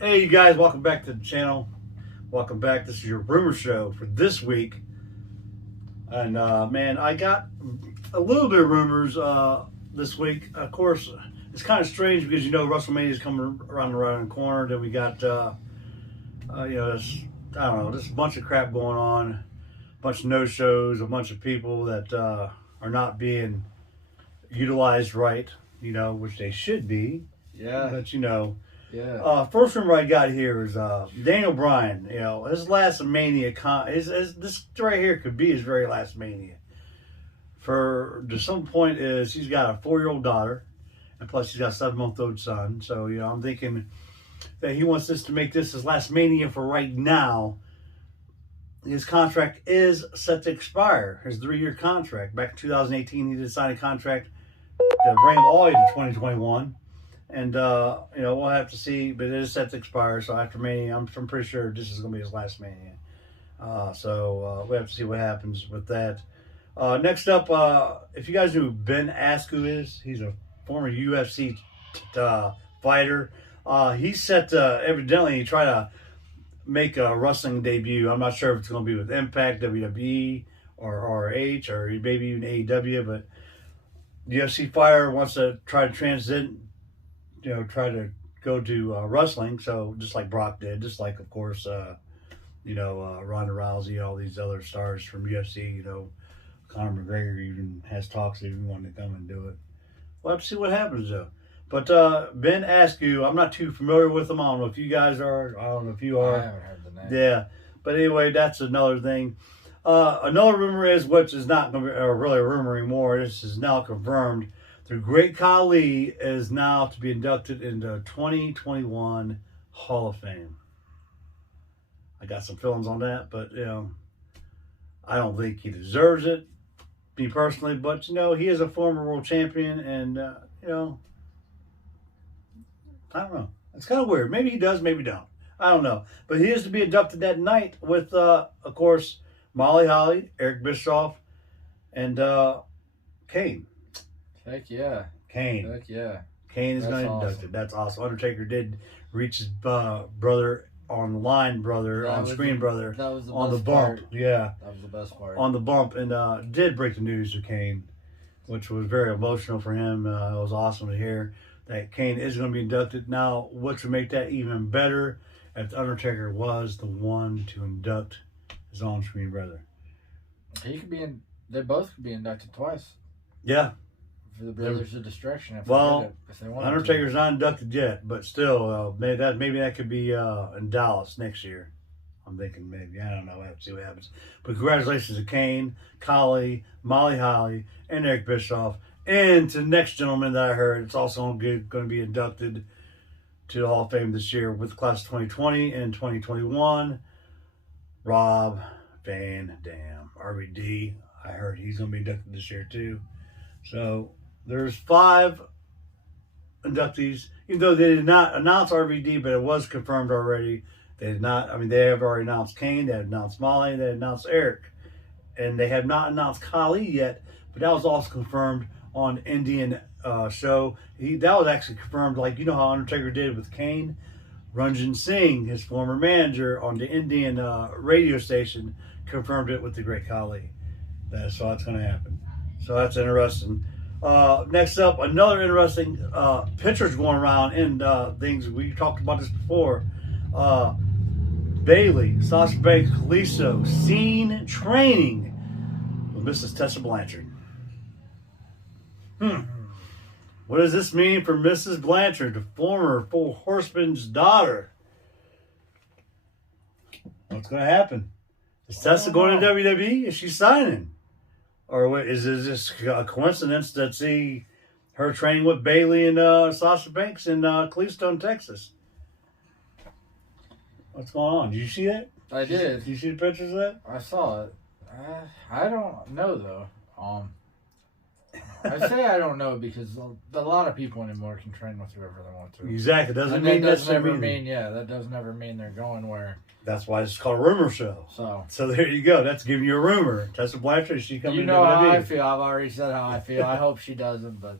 Hey, you guys, welcome back to the channel. Welcome back. This is your rumor show for this week. And man, I got a little bit of rumors this week. Of course, it's kind of strange because WrestleMania is coming around the corner. Then we got this, I don't know, just a bunch of crap going on, a bunch of no shows, a bunch of people that are not being utilized right. Which they should be. Yeah. But Yeah. First rumor I got here is Daniel Bryan. His last Mania, this right here could be his very last Mania. To some point is he's got a 4-year-old daughter, and plus he's got a 7-month-old son. So I'm thinking that he wants this to make this his last Mania for right now. His contract is set to expire. His 3-year contract. Back in 2018, he did sign a contract to bring him all the way to 2021. And, we'll have to see, but it is set to expire. So after Mania, I'm pretty sure this is going to be his last Mania. So we have to see what happens with that. Next up, if you guys know who Ben Askren is, he's a former UFC fighter. He's set to evidently try to make a wrestling debut. I'm not sure if it's going to be with Impact, WWE, or ROH, or maybe even AEW, but the UFC fighter wants to try to try to go to wrestling. So just like Brock did, just like, of course, Ronda Rousey, all these other stars from UFC, Conor McGregor even has talks if he wanted to come and do it. We'll have to see what happens, though. But Ben Askren, I'm not too familiar with him. I don't know if you guys are. I don't know if you are. I haven't heard the name. Yeah. But anyway, that's another thing. Another rumor is, which is not really a rumor anymore, this is now confirmed. The Great Khali is now to be inducted into 2021 Hall of Fame. I got some feelings on that, but I don't think he deserves it, me personally. But he is a former world champion, and I don't know. It's kind of weird. Maybe he does, maybe don't. I don't know. But he is to be inducted that night with, of course, Molly Holly, Eric Bischoff, and Kane. Heck yeah. Kane. Heck yeah. Kane is going to be inducted. That's awesome. Undertaker did reach his brother on-screen brother That was the on the best bump. part. Yeah. That was the best part. On the bump, and did break the news to Kane, which was very emotional for him. It was awesome to hear that Kane is going to be inducted. Now, what would make that even better if the Undertaker was the one to induct his on-screen brother? They both could be inducted twice. Yeah. For the Brothers of Destruction. If they wanted Undertaker's not inducted yet, but still, maybe that could be in Dallas next year. I'm thinking maybe. I don't know. I have to see what happens. But congratulations to Kane, Khali, Molly Holly, and Eric Bischoff. And to the next gentleman that I heard, it's also going to be inducted to the Hall of Fame this year with the class of 2020 and 2021. Rob Van Dam, RVD. I heard he's going to be inducted this year too. So there's 5 inductees, even though they did not announce RVD, but it was confirmed already. They did not. I mean, they have already announced Kane, they have announced Molly, they have announced Eric, and they have not announced Khali yet. But that was also confirmed on Indian show. That was actually confirmed, like how Undertaker did with Kane. Ranjin Singh, his former manager on the Indian radio station, confirmed it with the Great Khali. So that's going to happen. So that's interesting. Next up, another interesting pictures going around and things. We talked about this before. Bayley, Sasha Banks, Kalisto, seen training with Mrs. Tessa Blanchard. What does this mean for Mrs. Blanchard, the former Four Horsemen's daughter? What's going to happen? Is Tessa going to WWE? Is she signing? Or is this a coincidence to see her training with Bayley and Sasha Banks in Cleveland, Texas? What's going on? Did you see that? I did. Did you see the pictures of that? I saw it. I don't know though. I say I don't know because a lot of people anymore can train with whoever they want to. Exactly. That doesn't never mean they're going where. That's why it's called a rumor show. So there you go. That's giving you a rumor. Tessa Blanchard, is she coming to WWE? How I feel. I've already said how I feel. I hope she doesn't, but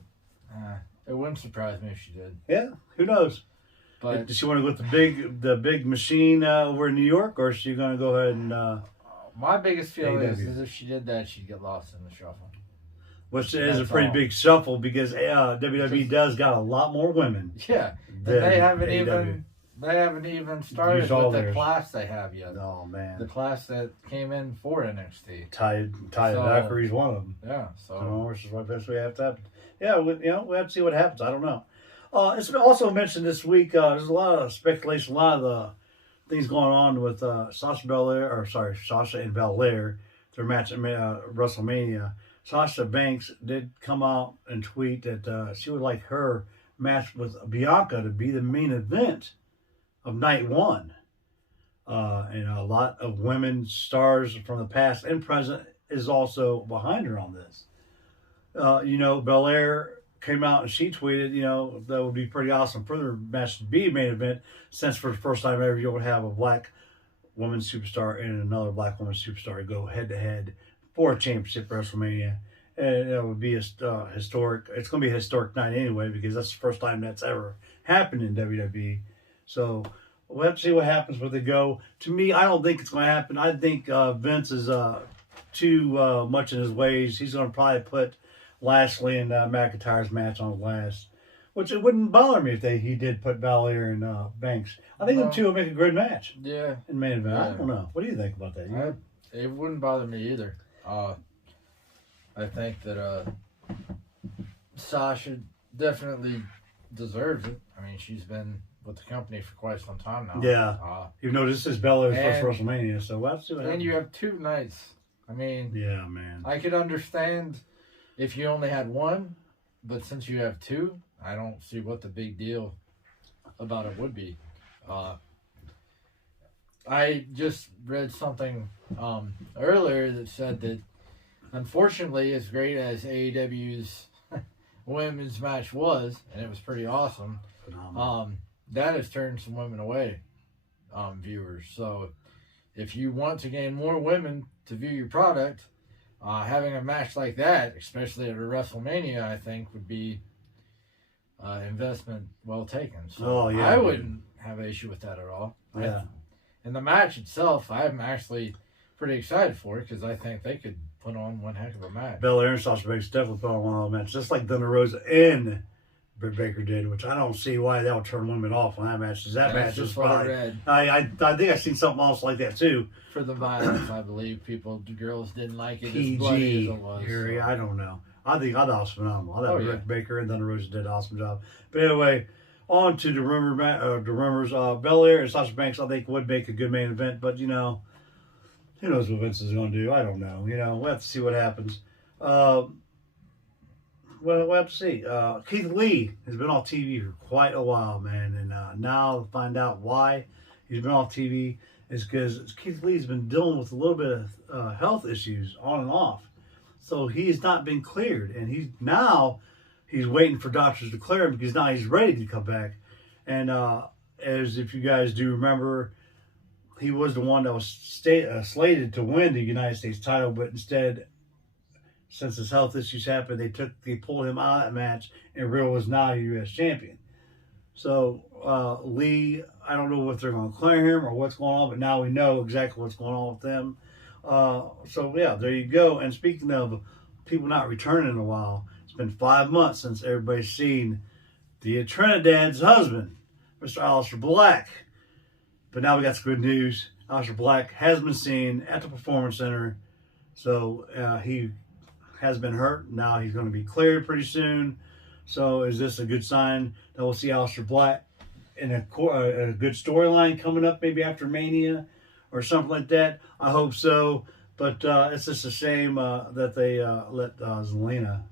it wouldn't surprise me if she did. Yeah, who knows? But does she want to go with the big machine over in New York, or is she going to go ahead and? my biggest feeling is AEW. if she did that, she'd get lost in the shuffle. Which is a That's pretty all. big shuffle because WWE does got a lot more women. Yeah, and than they haven't AEW. even started Used all with the theirs. class they have yet. Oh The man, class that came in for NXT. Ty So- Valkyrie's one of them. Yeah, Which is what best we have to happen. Yeah, we have to see what happens. I don't know. It's been also mentioned this week. There's a lot of speculation, a lot of the things going on with Sasha and Belair, their match at WrestleMania. Sasha Banks did come out and tweet that she would like her match with Bianca to be the main event of night one. And a lot of women stars from the past and present is also behind her on this. Belair came out and she tweeted, that would be pretty awesome for their match to be a main event, since for the first time ever you would have a black woman superstar and another black woman superstar go head to head for a championship WrestleMania. And it would be a historic. It's going to be a historic night anyway because that's the first time that's ever happened in WWE. So we'll have to see what happens with the go. To me, I don't think it's going to happen. I think Vince is too much in his ways. He's going to probably put Lashley and McIntyre's match on last, which it wouldn't bother me if he did put Belair and Banks. I think them two would make a good match yeah, in main event. I Yeah. don't know. What do you think about that? it wouldn't bother me either. I think that Sasha definitely deserves it. I mean, she's been with the company for quite some time now. Yeah. Even though this is Belair's first And- WrestleMania, so we'll have to see what And happens. you have 2 nights. I mean, Yeah, man. I could understand if you only had one, but since you have 2, I don't see what the big deal about it would be. I just read something earlier that said that, unfortunately, as great as AEW's women's match was, and it was pretty awesome, Phenomenal. that has turned some women away, viewers. So if you want to gain more women to view your product, having a match like that, especially at a WrestleMania, I think would be investment well taken. So I wouldn't have an issue with that at all. Yeah. And the match itself, I'm actually pretty excited for it because I think they could put on one heck of a match. Belair and Sasha Banks definitely put on one of those matches, just like Thunder Rosa and Britt Baker did, which I don't see why that would turn women off on that match. 'Cause that match was just what I probably. read. I think I've seen something else like that too. For the violence, I believe the girls didn't like it as bloody PG. as it was. Harry, so. I don't know. I thought it was phenomenal. I thought Oh, yeah. Britt Baker and Thunder Rosa did an awesome job. But anyway, on to the rumors. Belair and Sasha Banks, I think, would make a good main event, but who knows what Vince is going to do? I don't know. We'll have to see what happens. We'll have to see. Keith Lee has been off TV for quite a while, man, and now to find out why he's been off TV is because Keith Lee's been dealing with a little bit of health issues on and off. So he's not been cleared, and he's waiting for doctors to clear him because now he's ready to come back. And as if you guys do remember, he was the one that was slated to win the United States title, but instead, since his health issues happened, they pulled him out of that match, and Riddle is now U.S. champion. So Lee, I don't know if they're going to clear him or what's going on, but now we know exactly what's going on with them. So yeah, there you go. And speaking of people not returning in a while, it's been 5 months since everybody's seen the Trinidad's husband, Mr. Aleister Black. But now we got some good news. Aleister Black has been seen at the Performance Center. So he has been hurt. Now he's going to be cleared pretty soon. So is this a good sign that we'll see Aleister Black in a good storyline coming up maybe after Mania or something like that? I hope so. But it's just a shame that they let Zelina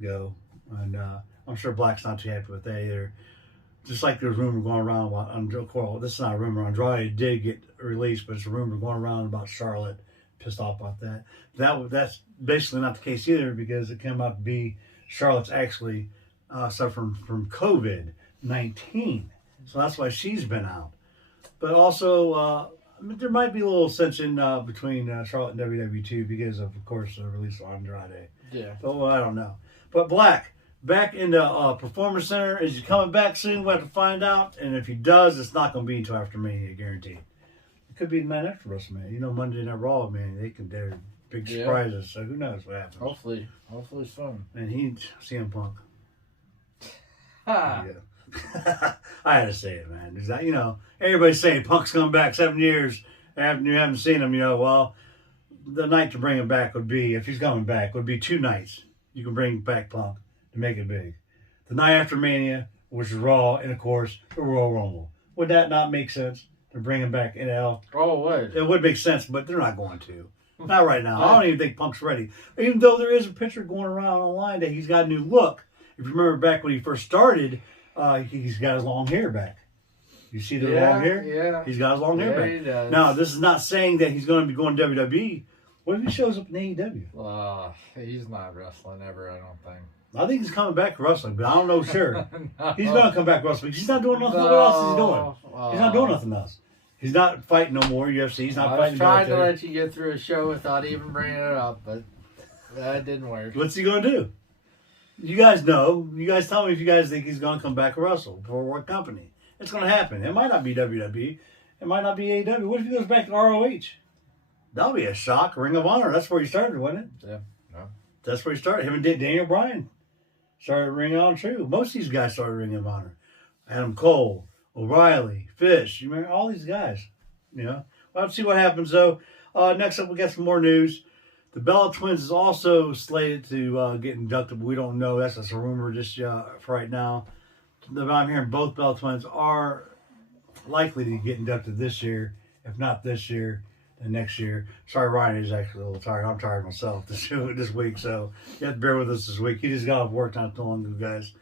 go. And I'm sure Black's not too happy with that either. Just like there's rumor going around about, this is not a rumor, Andrade did get released, but it's a rumor going around about Charlotte. Pissed off about that. That's basically not the case either because it came out to be Charlotte's actually suffering from COVID-19. So that's why she's been out. But also, there might be a little tension between Charlotte and WWE too because of course, the release of Andrade. Yeah. So I don't know. But Black, back in the Performance Center. Is he coming back soon? We'll have to find out. And if he does, it's not going to be until after Mania, guaranteed. It could be the night after WrestleMania. You know, Monday Night Raw, man, they're big surprises. So who knows what happens? Hopefully soon. And he, CM Punk. Ha! Yeah. I had to say it, man. Is that, you know, everybody's saying Punk's coming back 7 years after you haven't seen him. You know, well, the night to bring him back would be, if he's coming back, would be 2 nights. You can bring back Punk to make it big. The night after Mania, which is Raw, and of course the Royal Rumble. Would that not make sense to bring him back in L? Oh, it would. It would make sense, but they're not going to. Not right now. I don't even think Punk's ready. Even though there is a picture going around online that he's got a new look. If you remember back when he first started, he's got his long hair back. You see the long hair? Yeah. He's got his long hair back. He does. Now, this is not saying that he's going to be going to WWE. What if he shows up in AEW? He's not wrestling ever, I don't think. I think he's coming back to wrestling, but I don't know sure. No. He's going to come back to wrestling. He's not doing nothing. No. What else is he doing? He's not doing nothing else. He's not fighting no more UFC. He's not I was fighting trying to military. let you get through a show without even bringing it up, but that didn't work. What's he going to do? You guys know. You guys tell me if you guys think he's going to come back to wrestle for what company. It's going to happen. It might not be WWE. It might not be AEW. What if he goes back to ROH? That'll be a shock. Ring of Honor. That's where he started, wasn't it? Yeah. No. That's where he started. Him and Daniel Bryan started Ring of Honor too. Most of these guys started Ring of Honor. Adam Cole, O'Reilly, Fish. You remember all these guys? You know. Well, let's see what happens though. Next up, we got some more news. The Bella Twins is also slated to get inducted, but we don't know. That's just a rumor just for right now. I'm hearing both Bella Twins are likely to get inducted this year. If not this year, then next year. Sorry, Ryan is actually a little tired. I'm tired myself this week, so you have to bear with us this week. He just got off work not too long ago, guys.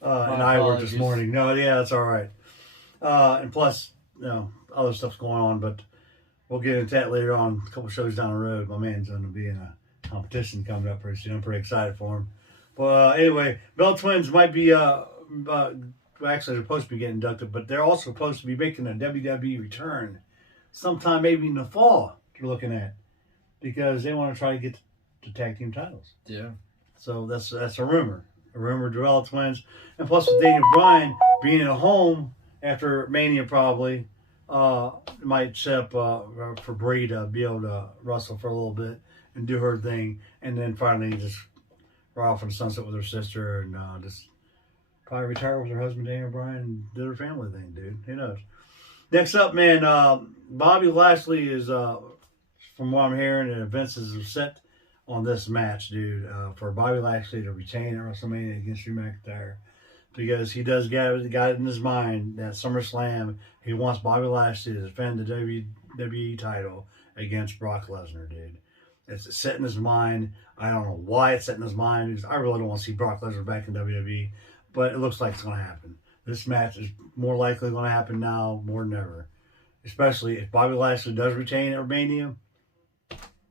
And I worked this morning. No, yeah, that's all right. And plus, you know, other stuff's going on, but we'll get into that later on. A couple shows down the road. My man's going to be in a competition coming up pretty soon. I'm pretty excited for him. But anyway, Bella Twins might be actually they're supposed to be getting inducted, but they're also supposed to be making a WWE return sometime maybe in the fall. They're looking at because they want to try to get the tag team titles. Yeah. So that's a rumor. A rumor to Bella Twins, and plus with Daniel Bryan being at home after Mania probably might set up for Brie to be able to wrestle for a little bit and do her thing, and then finally just ride off in the sunset with her sister and just probably retire with her husband Daniel Bryan and do her family thing, dude. Who knows? Next up, man, Bobby Lashley is, from what I'm hearing, and Vince is set on this match, dude, for Bobby Lashley to retain at WrestleMania against Drew McIntyre. Because he does got it in his mind that SummerSlam, he wants Bobby Lashley to defend the WWE title against Brock Lesnar, dude. It's set in his mind. I don't know why it's set in his mind, because I really don't want to see Brock Lesnar back in WWE, but it looks like it's going to happen. This match is more likely going to happen now more than ever. Especially if Bobby Lashley does retain at Mania,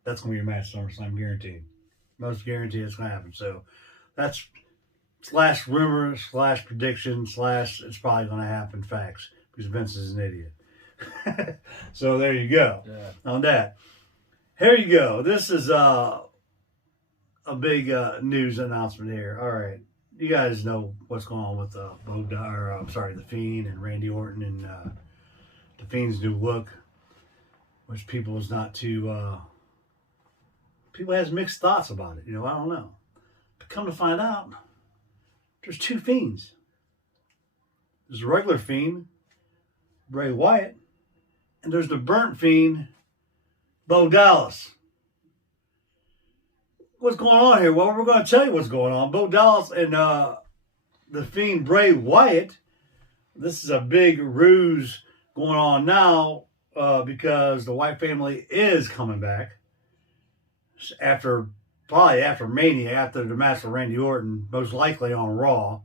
that's going to be a match SummerSlam, guaranteed. Most guaranteed it's going to happen. So that's / rumor / prediction / it's probably going to happen facts, because Vince is an idiot. So there you go. Yeah. On that. Here you go. This is a big news announcement here. All right. You guys know what's going on with The Fiend and Randy Orton and The Fiend's new look, which people is not too... people has mixed thoughts about it. You know, I don't know. But come to find out, there's 2 Fiends. There's a regular Fiend, Bray Wyatt, and there's the burnt Fiend, Bo Dallas. What's going on here? Well, we're going to tell you what's going on. Bo Dallas and the Fiend, Bray Wyatt. This is a big ruse going on now because the Wyatt family is coming back probably after Mania, after the match with Randy Orton, most likely on Raw.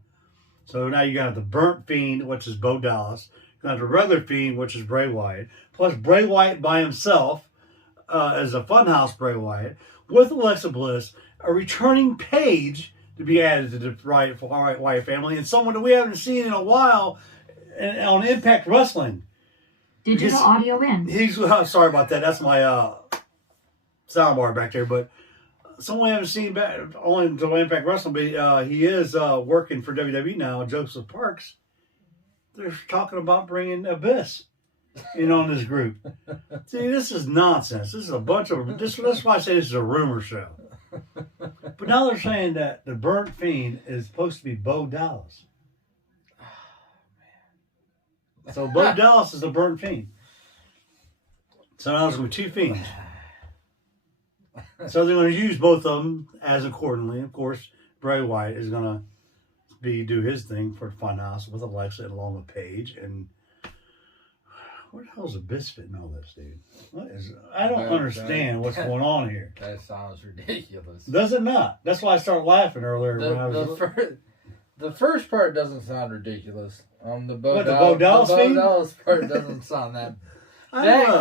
So now you got the burnt Fiend, which is Bo Dallas. You got the regular Fiend, which is Bray Wyatt. Plus Bray Wyatt by himself as a Funhouse Bray Wyatt with Alexa Bliss, a returning Paige to be added to the Wyatt family, and someone that we haven't seen in a while on Impact Wrestling. Digital audio in. Sorry about that. That's my soundbar back there, but someone I haven't seen back only until Impact Wrestling, but he is working for WWE now. Joseph Parks. They're talking about bringing Abyss in on this group. See, this is nonsense. This is a bunch of this. That's why I say this is a rumor show. But now they're saying that the Burnt Fiend is supposed to be Bo Dallas. So Bo Dallas is the Burnt Fiend. So now there's going to be two fiends. So they're going to use both of them as accordingly. Of course, Bray Wyatt is going to do his thing for Funhouse with Alexa and along with Paige. And where the hell's Abyss fit in all this, dude? I don't understand what's going on here. That sounds ridiculous. Does it not? That's why I started laughing earlier. The first part doesn't sound ridiculous. The Bo Dallas part doesn't sound that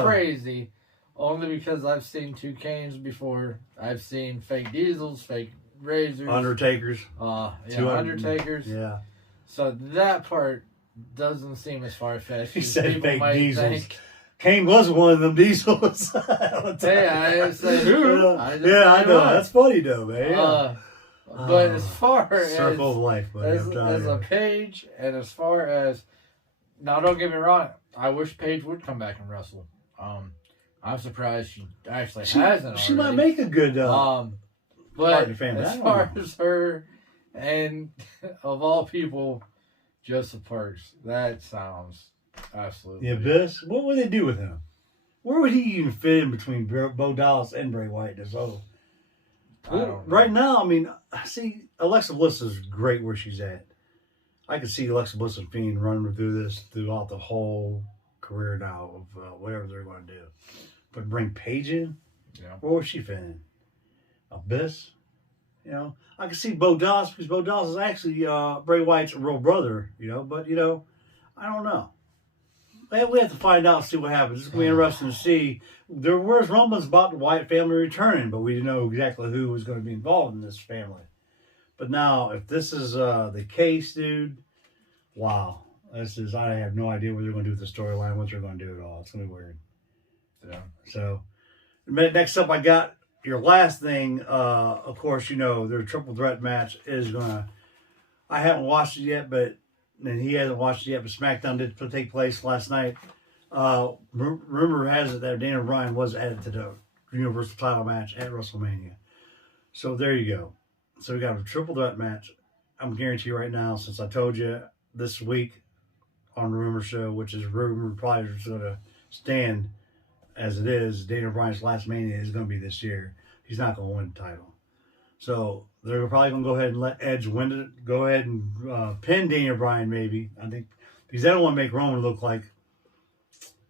crazy. Only because I've seen 2 Canes before. I've seen fake Diesels, fake Razors, Undertakers. Undertakers. Yeah. So that part doesn't seem as far-fetched. He as said people fake might Diesels. think. Kane was one of them Diesels. Hey, I didn't say who. I know. That's funny though, man. Yeah. But as far as circle of life, buddy, as a Paige, and as far as now, don't get me wrong. I wish Paige would come back and wrestle. I'm surprised she actually hasn't. She might make a good. But as far as her and of all people, Joseph Parks, that sounds absolutely. The Abyss. What would they do with him? Where would he even fit in between Bo Dallas and Bray Wyatt? Right now, I mean, see, Alexa Bliss is great where she's at. I can see Alexa Bliss and Fiend running through this throughout the whole career now of whatever they're going to do. But bring Paige in? Yeah. Where would she fit in? Abyss? You know, I can see Bo Dallas because Bo Dallas is actually Bray Wyatt's real brother, but, I don't know. We have to find out and see what happens. It's going to be interesting to see. There was rumblings about the Wyatt family returning, but we didn't know exactly who was going to be involved in this family. But now, if this is the case, dude, wow. I have no idea what they're going to do with the storyline, what they're going to do at all. It's going to be weird. Yeah. So, next up, I got your last thing. Of course, their triple threat match is going to. I haven't watched it yet, and he hasn't watched it yet, but SmackDown did take place last night. Rumor has it that Daniel Bryan was added to the Universal title match at WrestleMania. So there you go. So we got a triple threat match. I'm guaranteeing you right now, since I told you this week on the Rumor Show, which is rumor probably is going to stand as it is, Daniel Bryan's last Mania is going to be this year. He's not going to win the title. So they're probably going to go ahead and let Edge win it. Go ahead and pin Daniel Bryan, maybe. I think because they don't want to make Roman look like,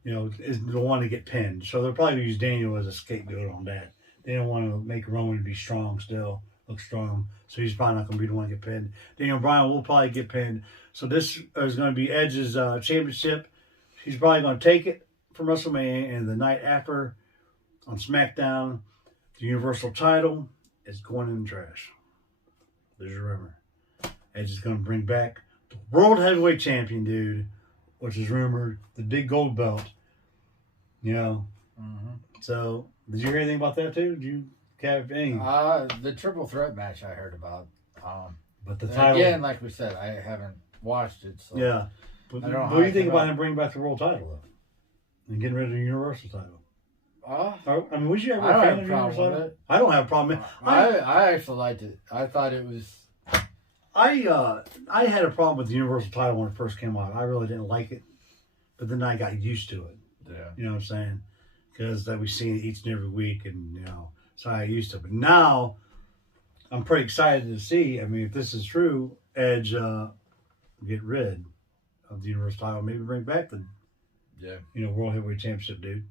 is the one to get pinned. So they'll probably use Daniel as a scapegoat on that. They don't want to make Roman be strong still, look strong. So he's probably not going to be the one to get pinned. Daniel Bryan will probably get pinned. So this is going to be Edge's championship. He's probably going to take it from WrestleMania, and the night after on SmackDown, the Universal title is going in the trash. There's your rumor. Edge is going to bring back the World Heavyweight Champion, dude, which is rumored, the big gold belt. Mm-hmm. So, did you hear anything about that too? Did you have any? The triple threat match I heard about. But the title again, like we said, I haven't watched it. So yeah. But what do you think about him bringing back the world title though, and getting rid of the Universal title? I mean, would you ever I don't fan have of a the problem Universal with title? it. I don't have a problem. I actually liked it. I thought it was. I had a problem with the Universal title when it first came out. I really didn't like it, but then I got used to it. Yeah. You know what I'm saying? Because we've seen it each and every week, and so I used to it. But now, I'm pretty excited to see. I mean, if this is true, Edge get rid of the Universal title, maybe bring back the World Heavyweight Championship, dude.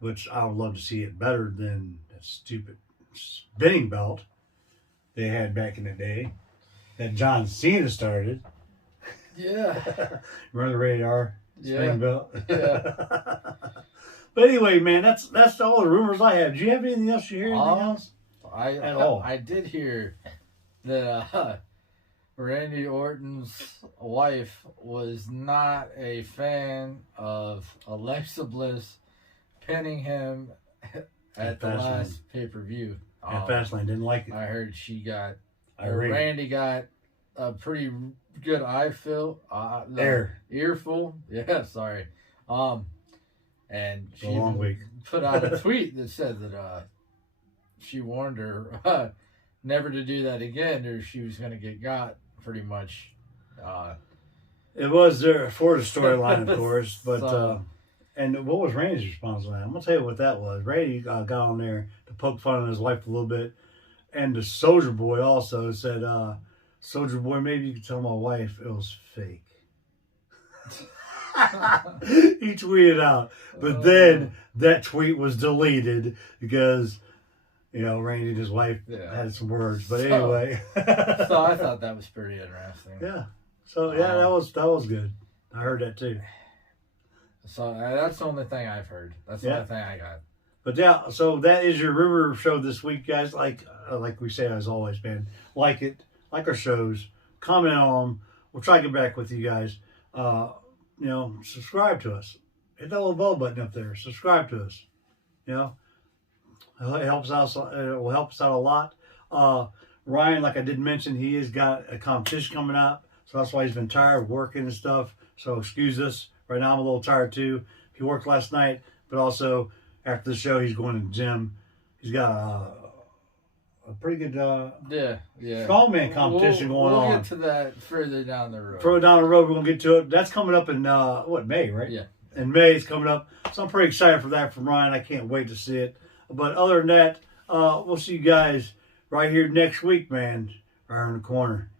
Which I would love to see it better than that stupid spinning belt they had back in the day that John Cena started. Yeah. Remember the radar spinning belt? Yeah. But anyway, man, that's all the rumors I have. Do you have anything else? You hear anything else? At all? I did hear that Randy Orton's wife was not a fan of Alexa Bliss pinning him at the Fastlane. last pay-per-view. And Fastlane didn't like it. I heard she got, Irate. Randy got a pretty good earful. Yeah, sorry. And It's she a long even week. put out a tweet that said that she warned her never to do that again, or she was going to get got. Pretty much. It was there for the storyline, of course, but So- and what was Randy's response to that? I'm gonna tell you what that was. Randy got on there to poke fun at his wife a little bit, and the Soldier Boy also said, "Soldier Boy, maybe you could tell my wife it was fake." He tweeted out, but then that tweet was deleted because Randy and his wife had some words. But anyway, So I thought that was pretty interesting. yeah. So yeah, that was good. I heard that too. So that's the only thing I've heard. That's the Yeah. only thing I got. But yeah, so that is your Rumor Show this week, guys. Like we say as always, man. Like it, like our shows, comment on them. We'll try to get back with you guys. Subscribe to us. Hit that little bell button up there. Subscribe to us. It helps us. It will help us out a lot. Ryan, like I did mention, he has got a competition coming up, so that's why he's been tired of working and stuff. So excuse us. Right now I'm a little tired too. He worked last night, but also after the show he's going to the gym. He's got a pretty good Yeah. strongman competition going on. We'll get to that further down the road. Further down the road, we're gonna get to it. That's coming up in May, right? Yeah. In May it's coming up, so I'm pretty excited for that from Ryan. I can't wait to see it. But other than that, we'll see you guys right here next week, man. Right in the corner.